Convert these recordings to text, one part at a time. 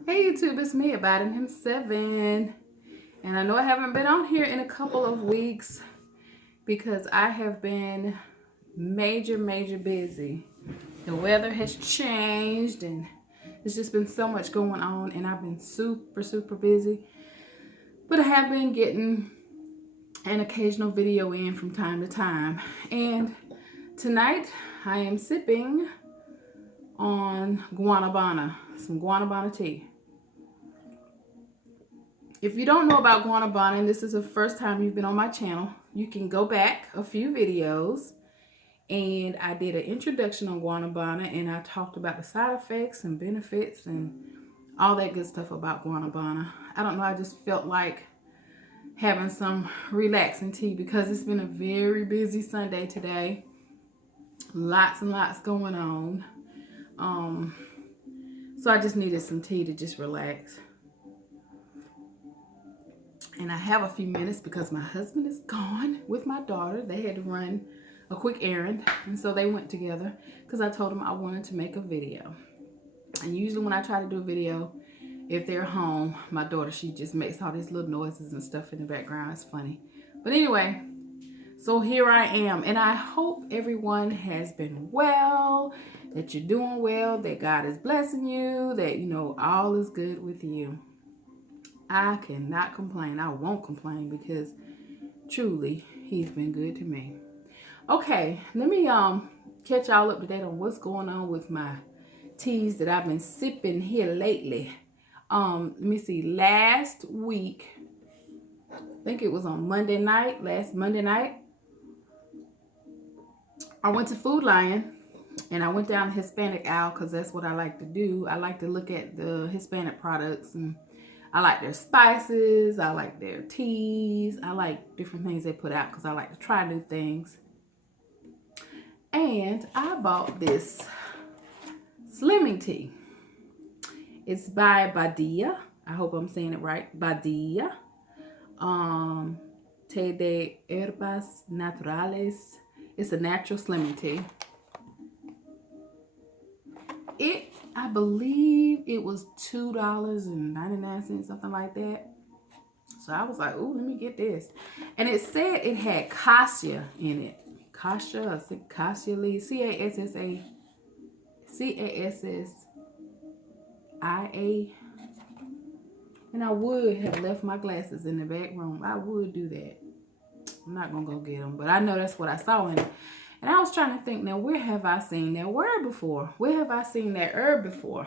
Hey YouTube, it's me, Abiding Him 7. And I know I haven't been on here in a couple of weeks because I have been major busy. The weather has changed and there's just been so much going on and I've been super busy. But I have been getting an occasional video in from time to time. And tonight I am sipping on guanabana, some guanabana tea. If you don't know about guanabana and this is the first time you've been on my channel, you can go back a few videos and I did an introduction on guanabana and I talked about the side effects and benefits and all that good stuff about guanabana. I don't know, I just felt like having some relaxing tea because it's been a very busy Sunday today. Lots and lots going on. So I just needed some tea to just relax. And I have a few minutes because my husband is gone with my daughter. They had to run a quick errand. And so they went together because I told them I wanted to make a video. And usually when I try to do a video, if they're home, my daughter, she just makes all these little noises and stuff in the background. It's funny. But anyway, so here I am. And I hope everyone has been well, that you're doing well, that God is blessing you, that, all is good with you. I cannot complain. I won't complain because truly he's been good to me. Okay, let me catch y'all up to date on what's going on with my teas that I've been sipping here lately. Let me see. Last week, I think it was on last Monday night, I went to Food Lion and I went down the Hispanic aisle because that's what I like to do. I like to look at the Hispanic products and I like their spices. I like their teas. I like different things they put out because I like to try new things. And I bought this slimming tea. It's by Badia. I hope I'm saying it right. Badia. Té de Herbas Naturales. It's a natural slimming tea. I believe it was $2.99, something like that. So I was like, ooh, let me get this. And it said it had cassia in it. Cassia leaves. Cassia. And I would have left my glasses in the back room. I would do that. I'm not going to go get them. But I know that's what I saw in it. And I was trying to think, now, where have I seen that word before? Where have I seen that herb before?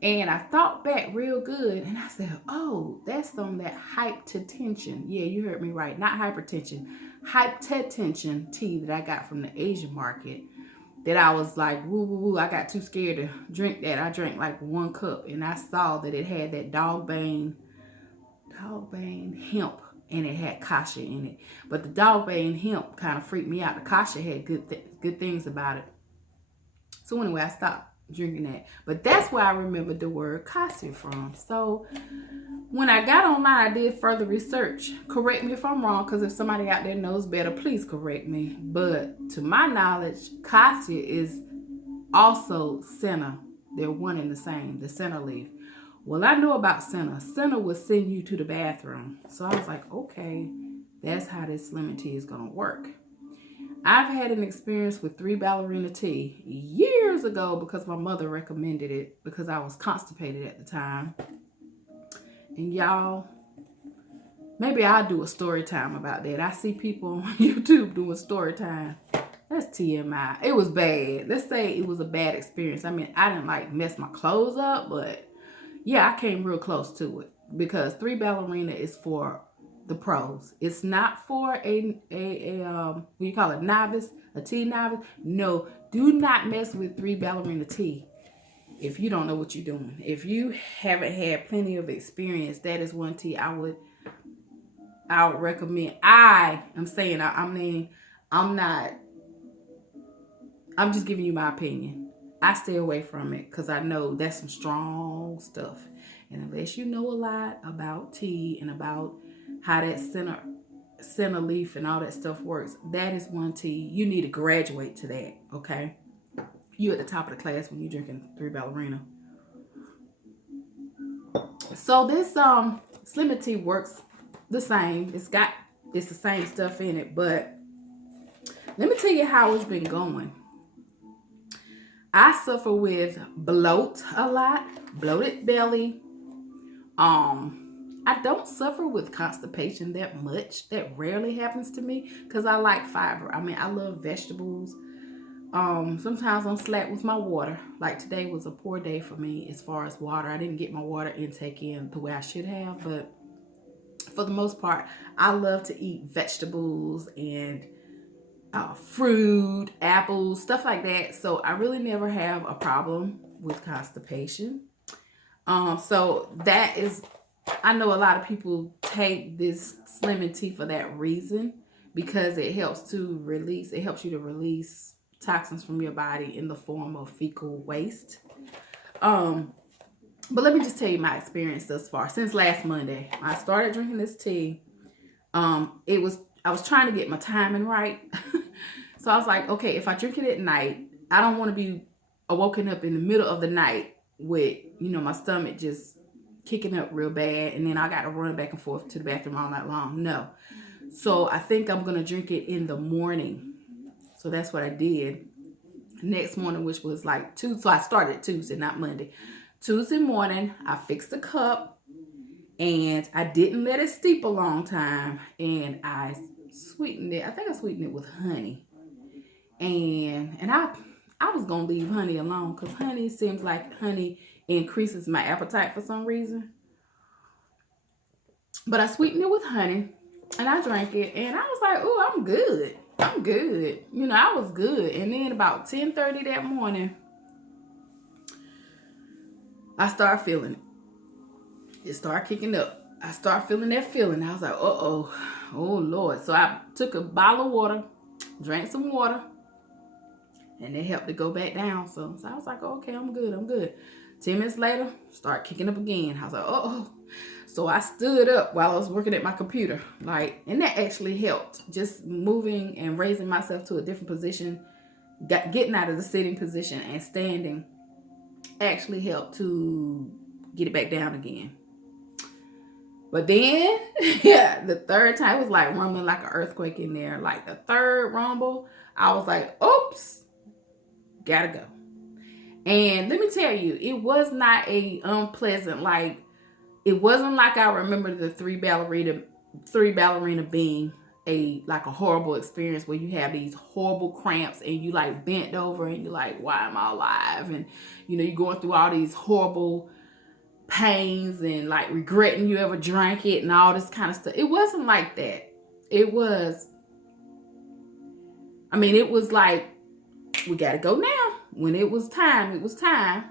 And I thought back real good. And I said, oh, that's on that hypertension. Yeah, you heard me right. Not hypertension. Hypertension tea that I got from the Asian market. That I was like, woo. I got too scared to drink that. I drank like 1 cup. And I saw that it had that dog bane hemp. And it had cassia in it. But the dog bane hemp kind of freaked me out. The cassia had good things about it. So anyway, I stopped drinking that. But that's where I remembered the word cassia from. So when I got online, I did further research. Correct me if I'm wrong, because if somebody out there knows better, please correct me. But to my knowledge, cassia is also senna. They're one and the same, the senna leaf. Well, I know about senna. Senna will send you to the bathroom. So I was like, okay, that's how this slimming tea is going to work. I've had an experience with 3 Ballerina tea years ago because my mother recommended it because I was constipated at the time. And y'all, maybe I'll do a story time about that. I see people on YouTube doing story time. That's TMI. It was bad. Let's say it was a bad experience. I mean, I didn't like mess my clothes up, but yeah, I came real close to it because 3 Ballerina is for the pros. It's not for what you call it, novice, a tea novice. No, do not mess with 3 Ballerina tea if you don't know what you're doing. If you haven't had plenty of experience, that is one tea I would recommend. I'm just giving you my opinion. I stay away from it because I know that's some strong stuff. And unless you know a lot about tea and about how that senna leaf and all that stuff works, that is one tea. You need to graduate to that, okay? You at the top of the class when you're drinking 3 Ballerina. So this Slimming Tea works the same. It's the same stuff in it, but let me tell you how it's been going. I suffer with bloat a lot, bloated belly. I don't suffer with constipation that much. That rarely happens to me because I like fiber. I mean, I love vegetables. Sometimes I'm slack with my water. Like today was a poor day for me as far as water. I didn't get my water intake in the way I should have, but for the most part, I love to eat vegetables and fruit, apples, stuff like that. So I really never have a problem with constipation. So that is, I know a lot of people take this Slimming Tea for that reason because it helps you to release toxins from your body in the form of fecal waste. But let me just tell you my experience thus far. Since last Monday, I started drinking this tea. I was trying to get my timing right. So I was like, okay, if I drink it at night, I don't want to be awoken up in the middle of the night with, my stomach just kicking up real bad. And then I got to run back and forth to the bathroom all night long. No. So I think I'm going to drink it in the morning. So that's what I did. Next morning, which was like Tuesday. So I started Tuesday, not Monday. Tuesday morning, I fixed the cup and I didn't let it steep a long time. And I sweetened it. I think I sweetened it with honey. And I was going to leave honey alone because honey seems like honey increases my appetite for some reason. But I sweetened it with honey and I drank it and I was like, oh, I'm good. I'm good. I was good. And then about 10:30 that morning, I started feeling it. It started kicking up. I started feeling that feeling. I was like, oh Lord. So I took a bottle of water, drank some water, and it helped to go back down. So I was like, okay, I'm good. 10 minutes later, start kicking up again. I was like, oh. So I stood up while I was working at my computer. And that actually helped. Just moving and raising myself to a different position, getting out of the sitting position and standing actually helped to get it back down again. But then, the third time, it was like rumbling like an earthquake in there. Like the third rumble, I was like, oops, gotta go. And let me tell you, it was not a unpleasant, it wasn't like I remember the three ballerina being a horrible experience where you have these horrible cramps and you bent over and you're like, why am I alive? And you're going through all these horrible pains and regretting you ever drank it and all this kind of stuff. It wasn't like that. It was like, we gotta go now. When it was time, it was time.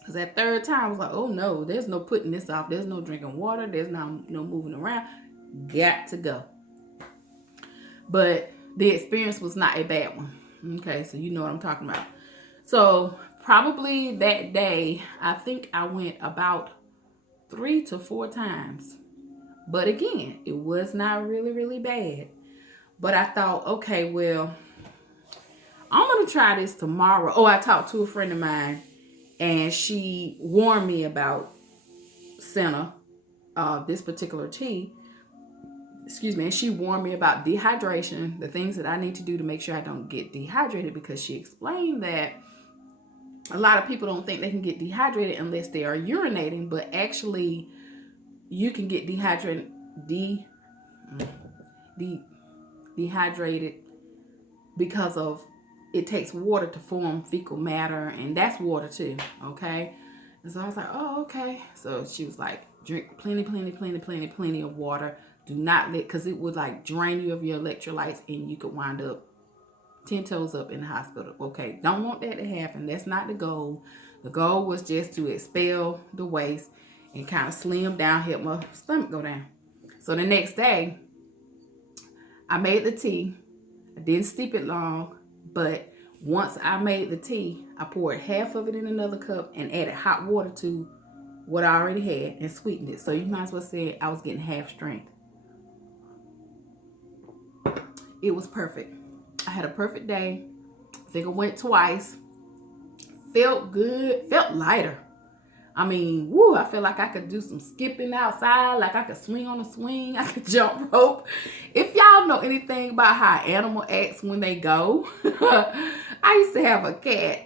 Because that third time, I was like, oh no, there's no putting this off. There's no drinking water. There's no moving around. Got to go. But the experience was not a bad one. Okay, so you know what I'm talking about. So probably that day, I think I went about 3 to 4 times. But again, it was not really, really bad. But I thought, okay, well, I'm going to try this tomorrow. Oh, I talked to a friend of mine. And she warned me about Senna, this particular tea. Excuse me. And she warned me about dehydration, the things that I need to do to make sure I don't get dehydrated, because she explained that a lot of people don't think they can get dehydrated unless they are urinating, but actually you can get dehydrated because of it takes water to form fecal matter, and that's water too, okay? And so I was like, oh, okay. So she was like, drink plenty of water. Do not because it would drain you of your electrolytes and you could wind up 10 toes up in the hospital. Okay, don't want that to happen. That's not the goal. The goal was just to expel the waste and kind of slim down, help my stomach go down. So the next day, I made the tea. I didn't steep it long. But once I made the tea, I poured half of it in another cup and added hot water to what I already had and sweetened it. So you might as well say I was getting half strength. It was perfect. I had a perfect day. I think I went twice. Felt good. Felt lighter. I mean, woo, I feel like I could do some skipping outside, like I could swing on a swing, I could jump rope. If y'all know anything about how animal acts when they go, I used to have a cat.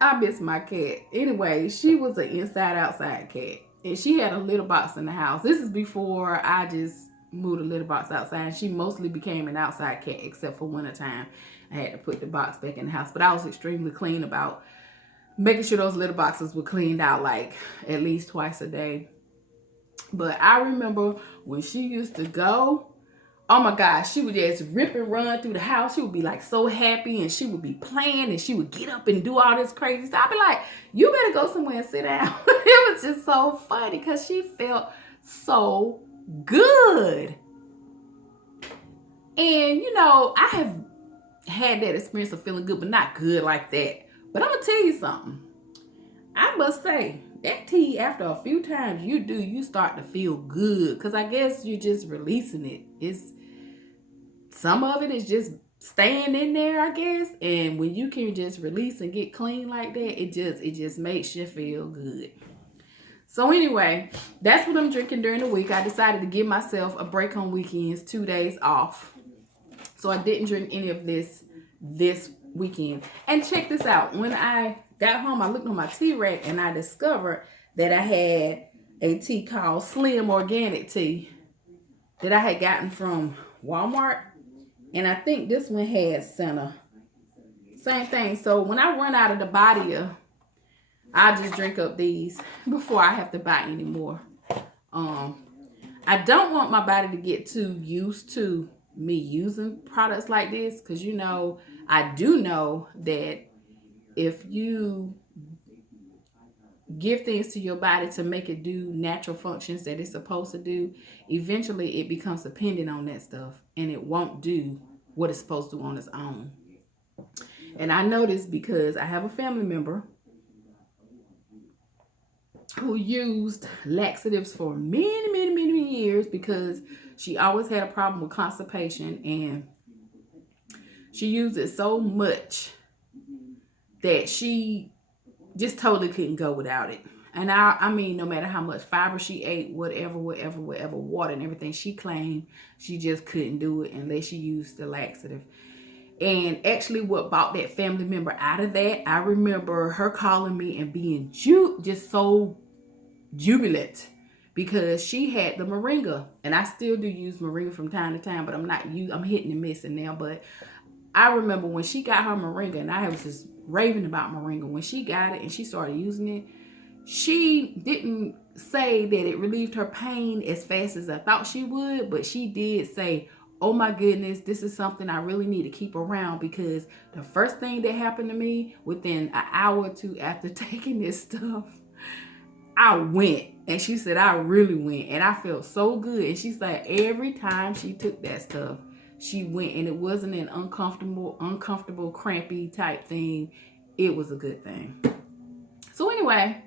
I miss my cat. Anyway, she was an inside-outside cat. And she had a litter box in the house. This is before I just moved a litter box outside. She mostly became an outside cat, except for wintertime. I had to put the box back in the house. But I was extremely clean about making sure those litter boxes were cleaned out like at least twice a day. But I remember when she used to go, oh my gosh, she would just rip and run through the house. She would be like so happy, and she would be playing, and she would get up and do all this crazy stuff. I'd be like, you better go somewhere and sit down. It was just so funny because she felt so good. And you know, I have had that experience of feeling good, but not good like that. But I'm gonna tell you something. I must say, that tea, after a few times you start to feel good. Because I guess you're just releasing it. Some of it is just staying in there, I guess. And when you can just release and get clean like that, it just makes you feel good. So anyway, that's what I'm drinking during the week. I decided to give myself a break on weekends, 2 days off. So I didn't drink any of this weekend. And check this out. When I got home, I looked on my tea rack and I discovered that I had a tea called Slim Organic Tea that I had gotten from Walmart. And I think this one had Senna. Same thing. So when I run out of the Badia, I just drink up these before I have to buy any more. I don't want my body to get too used to me using products like this, because you know, I do know that if you give things to your body to make it do natural functions that it's supposed to do, eventually it becomes dependent on that stuff and it won't do what it's supposed to do on its own. And I know this because I have a family member who used laxatives for many years because she always had a problem with constipation, and she used it so much that she just totally couldn't go without it. And I mean, no matter how much fiber she ate, whatever, water and everything, she claimed she just couldn't do it unless she used the laxative. And actually what brought that family member out of that, I remember her calling me and being just so jubilant because she had the moringa. And I still do use moringa from time to time, but I'm hitting and missing now. But I remember when she got her moringa, and I was just raving about moringa. When she got it and she started using it, she didn't say that it relieved her pain as fast as I thought she would, but she did say, oh my goodness, this is something I really need to keep around, because the first thing that happened to me within an hour or two after taking this stuff, I went. And she said, I really went. And I felt so good. And she said every time she took that stuff, she went, and it wasn't an uncomfortable, crampy type thing. It was a good thing. So anyway,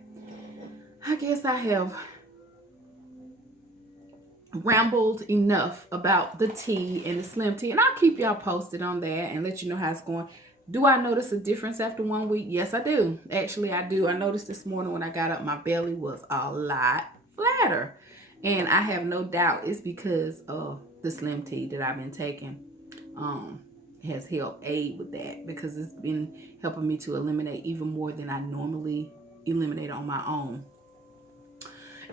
I guess I have rambled enough about the tea and the slim tea, and I'll keep y'all posted on that and let you know how it's going. Do I notice a difference after 1 week? Yes, I do. Actually, I do. I noticed this morning when I got up, my belly was a lot flatter, and I have no doubt it's because of the slim tea that I've been taking. Has helped aid with that, because it's been helping me to eliminate even more than I normally eliminate on my own.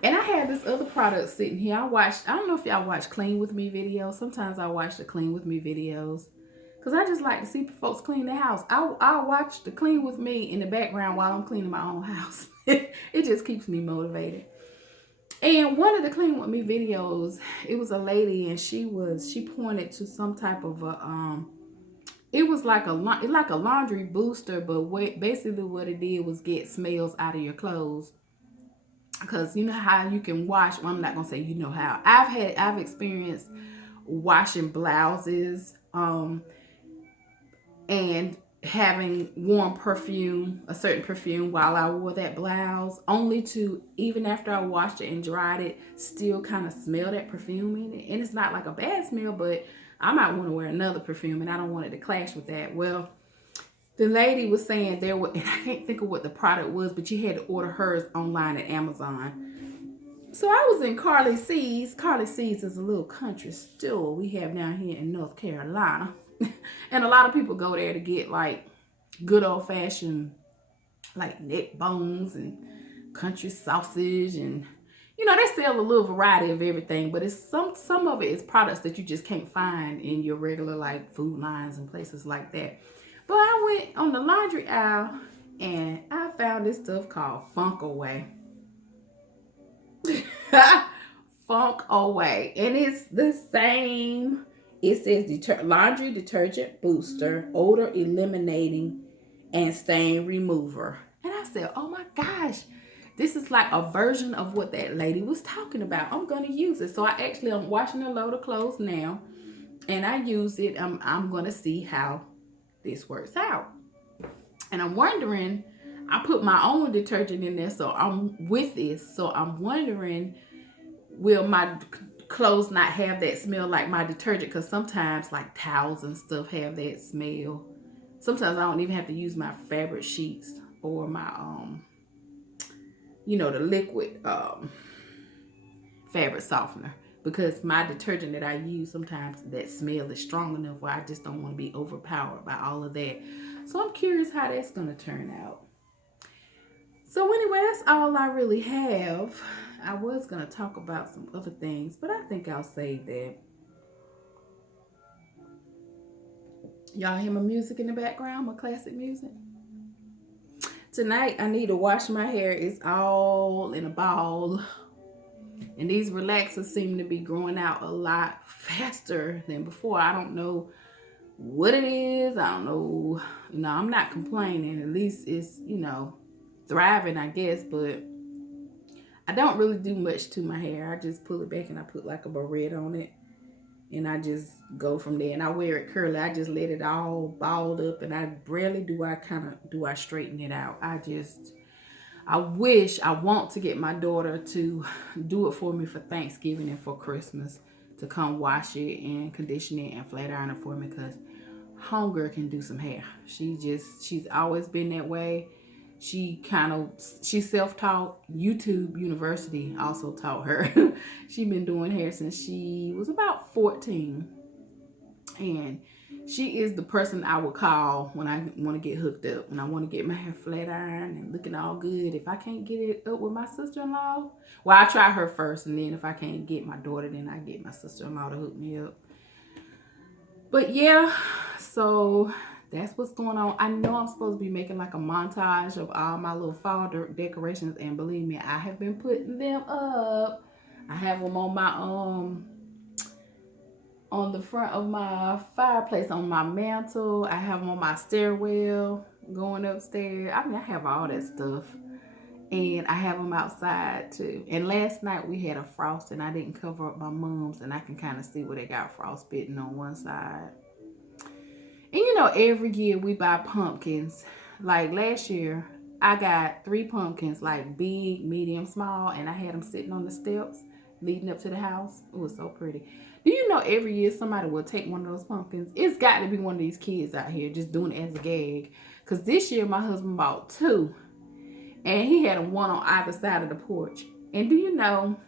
And I had this other product sitting here. I don't know if y'all watch Clean With Me videos. Sometimes I watch the Clean With Me videos because I just like to see folks clean their house. I'll watch the Clean With Me in the background while I'm cleaning my own house. It just keeps me motivated. And one of the Clean With Me videos, it was a lady, and she pointed to some type of it was like a laundry booster, but basically what it did was get smells out of your clothes. Because you know how you can wash, well, I'm not gonna say you know how. I've experienced washing blouses and having worn perfume, a certain perfume, while I wore that blouse, only to, even after I washed it and dried it, still kind of smell that perfume in it. And it's not like a bad smell, but I might want to wear another perfume and I don't want it to clash with that. Well, The lady was saying there were, and I can't think of what the product was, but you had to order hers online at Amazon. So I was in Carly C's. Carly C's is a little country store we have down here in North Carolina. And a lot of people go there to get like good old fashioned like neck bones and country sausage, and they sell a little variety of everything, but it's some of it is products that you just can't find in your regular like food lines and places like that. But I went on the laundry aisle and I found this stuff called Funk Away. Funk Away. And it's the same. It says laundry detergent booster, odor eliminating, and stain remover. And I said, oh my gosh, this is like a version of what that lady was talking about. I'm going to use it. So I'm washing a load of clothes now, and I use it. I'm going to see how this works out. And I'm wondering, I put my own detergent in there, so I'm with this. So I'm wondering, will my clothes not have that smell like my detergent? Because sometimes like towels and stuff have that smell. Sometimes I don't even have to use my fabric sheets or my the liquid fabric softener, because my detergent that I use, sometimes that smell is strong enough where I just don't want to be overpowered by all of that. So I'm curious how that's going to turn out. So anyway, that's all I really have. I was going to talk about some other things, but I think I'll save that. Y'all hear my music in the background, my classic music? Tonight, I need to wash my hair. It's all in a ball. And these relaxers seem to be growing out a lot faster than before. I don't know what it is. I don't know. I'm not complaining. At least it's, thriving, I guess. But I don't really do much to my hair. I just pull it back and I put like a barrette on it. And I just go from there. And I wear it curly. I just let it all balled up. And I rarely do I straighten it out. I want to get my daughter to do it for me for Thanksgiving and for Christmas, to come wash it and condition it and flat iron it for me, because homegirl can do some hair. She's always been that way. She's self-taught. YouTube University also taught her. She's been doing hair since she was about 14. And she is the person I would call when I want to get hooked up, when I want to get my hair flat iron and looking all good. If I can't get it up with my sister-in-law, well, I try her first, and then if I can't get my daughter, then I get my sister-in-law to hook me up. But yeah, so that's what's going on. I know I'm supposed to be making like a montage of all my little fall decorations, and believe me, I have been putting them up. I have them on my on the front of my fireplace, on my mantle. I have them on my stairwell going upstairs. I have all that stuff. And I have them outside too. And last night we had a frost, and I didn't cover up my mums, and I can kind of see where they got frostbitten on one side. And every year we buy pumpkins. Like last year, I got 3 pumpkins, like big, medium, small, and I had them sitting on the steps leading up to the house. It was so pretty. Do you know every year somebody will take one of those pumpkins? It's got to be one of these kids out here just doing it as a gag. Because this year my husband bought 2. And he had one on either side of the porch. And do you know,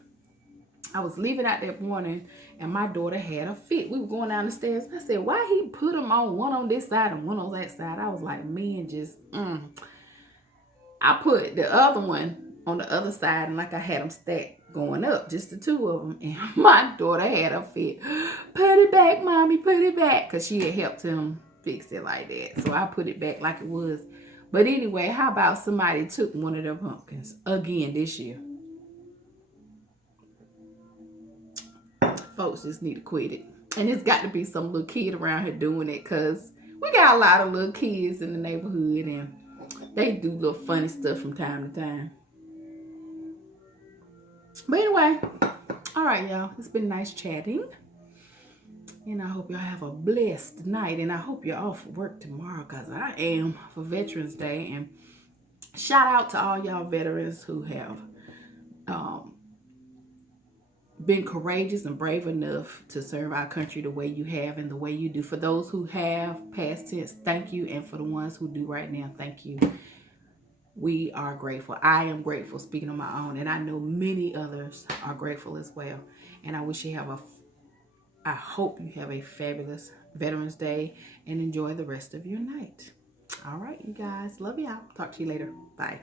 I was leaving out that morning and my daughter had a fit. We were going down the stairs. I said, why he put them on, one on this side and one on that side? I was like, man, just, I put the other one on the other side, and like I had them stacked going up, just the 2 of them. And my daughter had a fit. Put it back, mommy, put it back. Because she had helped him fix it like that. So I put it back like it was. But anyway, how about somebody took one of their pumpkins again this year? Folks just need to quit it. And it's got to be some little kid around here doing it, because we got a lot of little kids in the neighborhood, and they do little funny stuff from time to time. But anyway, all right, y'all. It's been nice chatting. And I hope y'all have a blessed night. And I hope you're off work tomorrow, because I am, for Veterans Day. And shout out to all y'all veterans who have been courageous and brave enough to serve our country the way you have and the way you do. For those who have, past tense, thank you. And for the ones who do right now, thank you. We are grateful. I am grateful, speaking on my own, and I know many others are grateful as well. And I hope you have a fabulous Veterans Day and enjoy the rest of your night. All right, you guys. Love y'all. Talk to you later. Bye.